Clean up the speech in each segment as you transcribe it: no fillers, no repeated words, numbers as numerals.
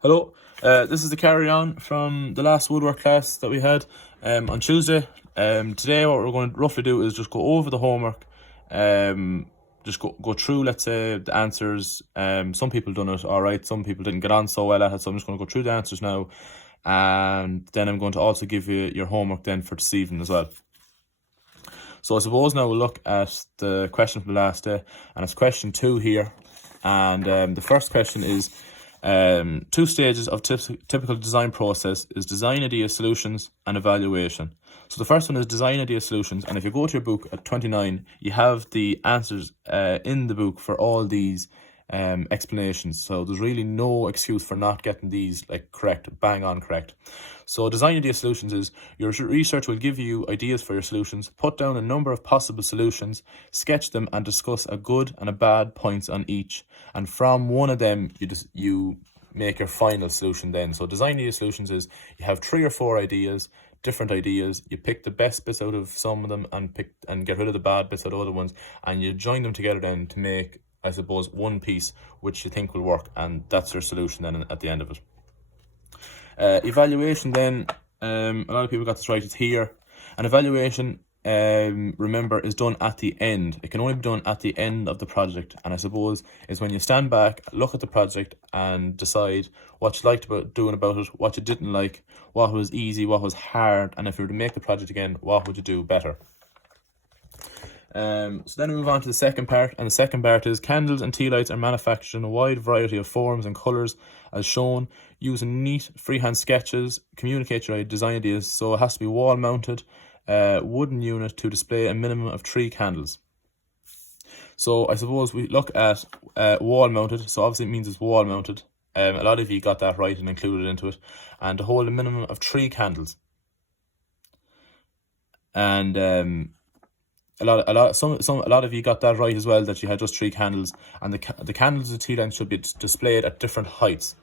Hello, this is the carry on from the last woodwork class that we had on Tuesday. Today what we're going to roughly do is just go over the homework, just go through, let's say, the answers. Some people done it alright, some people didn't get on so well at it, so I'm just going to go through the answers now, and then I'm going to also give you your homework then for this evening as well. So I suppose now we'll look at the question from the last day, and it's question 2 here, and the first question is, 2 stages of typical design process is design idea solutions and evaluation. So the first one is design idea solutions, and if you go to your book at 29, you have the answers in the book for all these explanations. So there's really no excuse for not getting these correct, bang on correct. So design idea solutions is your research will give you ideas for your solutions, put down a number of possible solutions, sketch them and discuss a good and a bad points on each, and from one of them you make your final solution then. So design idea solutions is you have 3 or 4 ideas, different ideas, you pick the best bits out of some of them and get rid of the bad bits out of other ones, and you join them together then to make, I suppose, one piece which you think will work, and that's your solution then at the end of it. Evaluation then, a lot of people got this right, it's here. An evaluation, remember, is done at the end. It can only be done at the end of the project, and I suppose is when you stand back, look at the project and decide what you liked about doing about it, what you didn't like, what was easy, what was hard, and if you were to make the project again, what would you do better. So then we move on to the second part, and the second part is candles and tea lights are manufactured in a wide variety of forms and colours as shown. Using neat freehand sketches, communicate your design ideas. So it has to be wall mounted wooden unit to display a minimum of 3 candles. So I suppose we look at wall mounted, so obviously it means it's wall mounted. A lot of you got that right and included into it, and to hold a minimum of 3 candles. And a lot of you got that right as well, that you had just 3 candles, and the candles of the tea lamp should be displayed at different heights.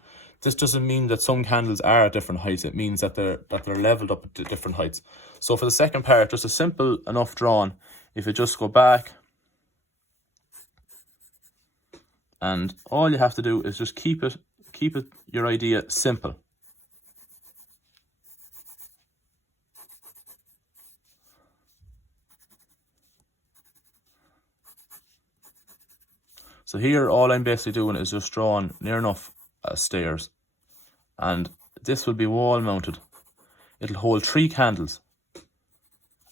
This doesn't mean that some candles are at different heights, it means that they're leveled up at different heights. So for the second part, just a simple enough drawing, if you just go back, and all you have to do is just keep your idea simple. So here all I'm basically doing is just drawing near enough stairs, and this will be wall mounted. It'll hold 3 candles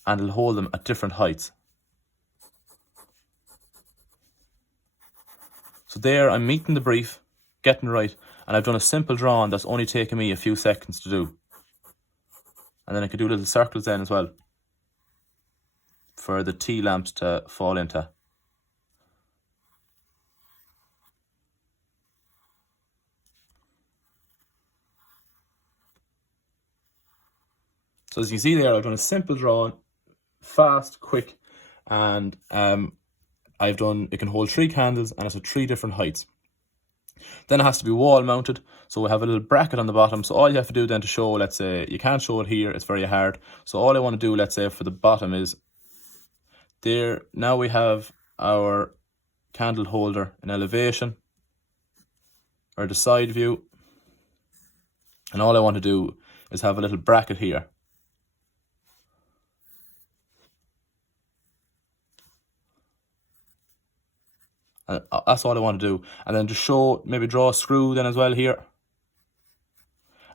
and it'll hold them at different heights. So there I'm meeting the brief, getting right, and I've done a simple drawing that's only taken me a few seconds to do. And then I could do little circles then as well for the tea lamps to fall into. So as you can see there, I've done a simple drawing, fast, quick, and I've done, it can hold 3 candles and it's at 3 different heights. Then it has to be wall mounted, so we have a little bracket on the bottom. So all you have to do then to show, let's say, you can't show it here, it's very hard. So all I want to do, let's say, for the bottom is, there, now we have our candle holder in elevation, or the side view. And all I want to do is have a little bracket here. And that's all I want to do. And then just show, maybe draw a screw then as well here.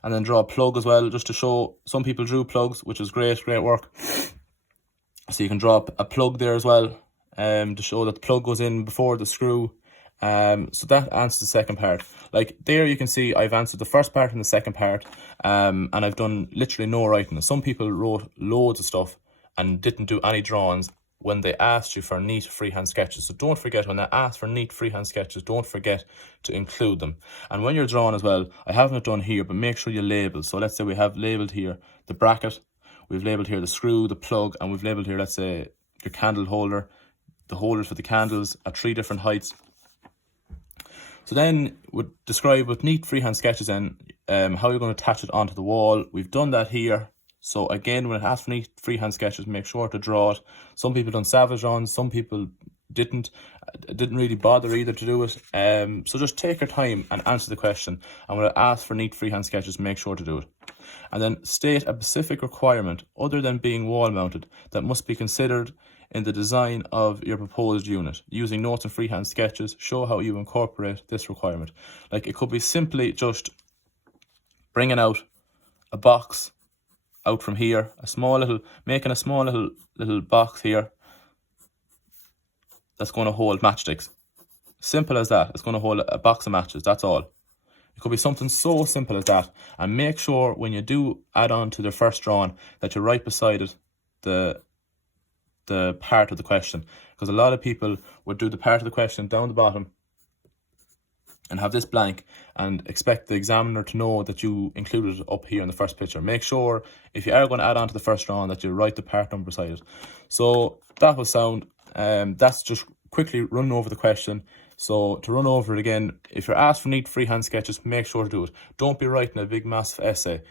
And then draw a plug as well, just to show, some people drew plugs, which is great work. So you can draw a plug there as well, to show that the plug goes in before the screw. So that answers the second part. Like there you can see I've answered the first part and the second part, and I've done literally no writing. Some people wrote loads of stuff and didn't do any drawings when they asked you for neat freehand sketches. So don't forget, when they ask for neat freehand sketches, don't forget to include them. And when you're drawing as well, I haven't it done here, but make sure you label. So let's say we have labelled here the bracket, we've labelled here the screw, the plug, and we've labelled here, let's say, your candle holder, the holders for the candles at 3 different heights. So then would describe with neat freehand sketches then how you're going to attach it onto the wall. We've done that here. So again, when it asks for neat freehand sketches, make sure to draw it. Some people done savage drawings, some people didn't really bother either to do it. So just take your time and answer the question. And when I ask for neat freehand sketches, make sure to do it. And then state a specific requirement other than being wall mounted that must be considered in the design of your proposed unit. Using notes and freehand sketches, show how you incorporate this requirement. Like, it could be simply just bringing out a box out from here, making a small little box here that's going to hold matchsticks. Simple as that. It's going to hold a box of matches, that's all. It could be something so simple as that. And make sure when you do add on to the first drawing that you're right beside it the part of the question, because a lot of people would do the part of the question down the bottom and have this blank and expect the examiner to know that you included it up here in the first picture. Make sure if you are going to add on to the first drawing that you write the part number beside it. So that was sound. That's just quickly running over the question. So to run over it again, if you're asked for neat freehand sketches, make sure to do it. Don't be writing a big massive essay.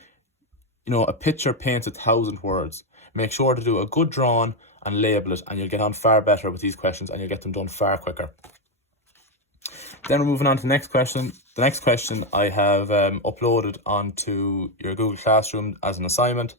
You know, a picture paints 1,000 words. Make sure to do a good drawing and label it, and you'll get on far better with these questions and you'll get them done far quicker. Then we're moving on to the next question. The next question I have uploaded onto your Google Classroom as an assignment.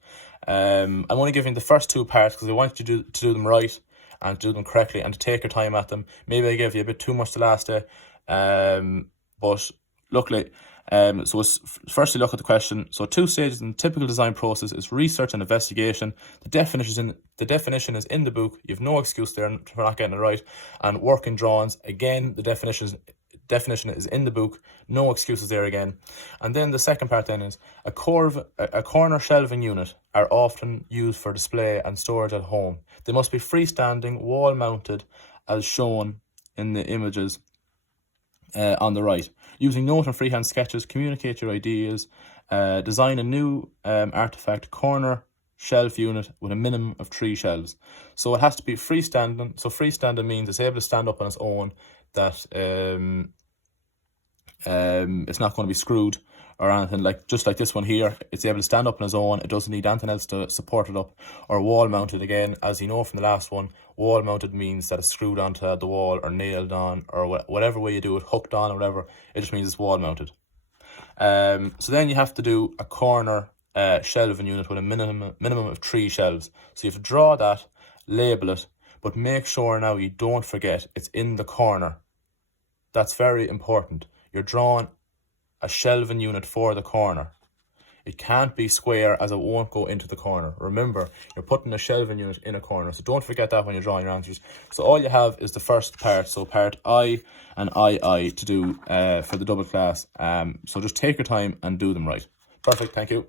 I'm only giving the first two parts because I want you to do them right and do them correctly and to take your time at them. Maybe I gave you a bit too much the last day, but luckily. So let's firstly look at the question. So 2 stages in the typical design process is research and investigation. The definition is in the book. You have no excuse there for not getting it right. And working drawings, again, the definition is in the book. No excuses there again. And then the second part then is a corner shelving unit are often used for display and storage at home. They must be freestanding, wall mounted, as shown in the images on the right. Using note and freehand sketches, communicate your ideas. Design a new artifact corner shelf unit with a minimum of 3 shelves. So it has to be freestanding. So freestanding means it's able to stand up on its own, that it's not going to be screwed or anything, like just like this one here. It's able to stand up on its own. It doesn't need anything else to support it up. Or wall mounted, again, as you know from the last one, wall mounted means that it's screwed onto the wall or nailed on or whatever way you do it, hooked on or whatever. It just means it's wall mounted. So then you have to do a corner shelving unit with a minimum of 3 shelves. So you have to draw that, label it, but make sure now you don't forget it's in the corner. That's very important. You're drawing a shelving unit for the corner. It can't be square, as it won't go into the corner. Remember, you're putting a shelving unit in a corner, so don't forget that when you're drawing your answers. So all you have is the first part, so part I and II to do for the double class. So just take your time and do them right. Perfect, thank you.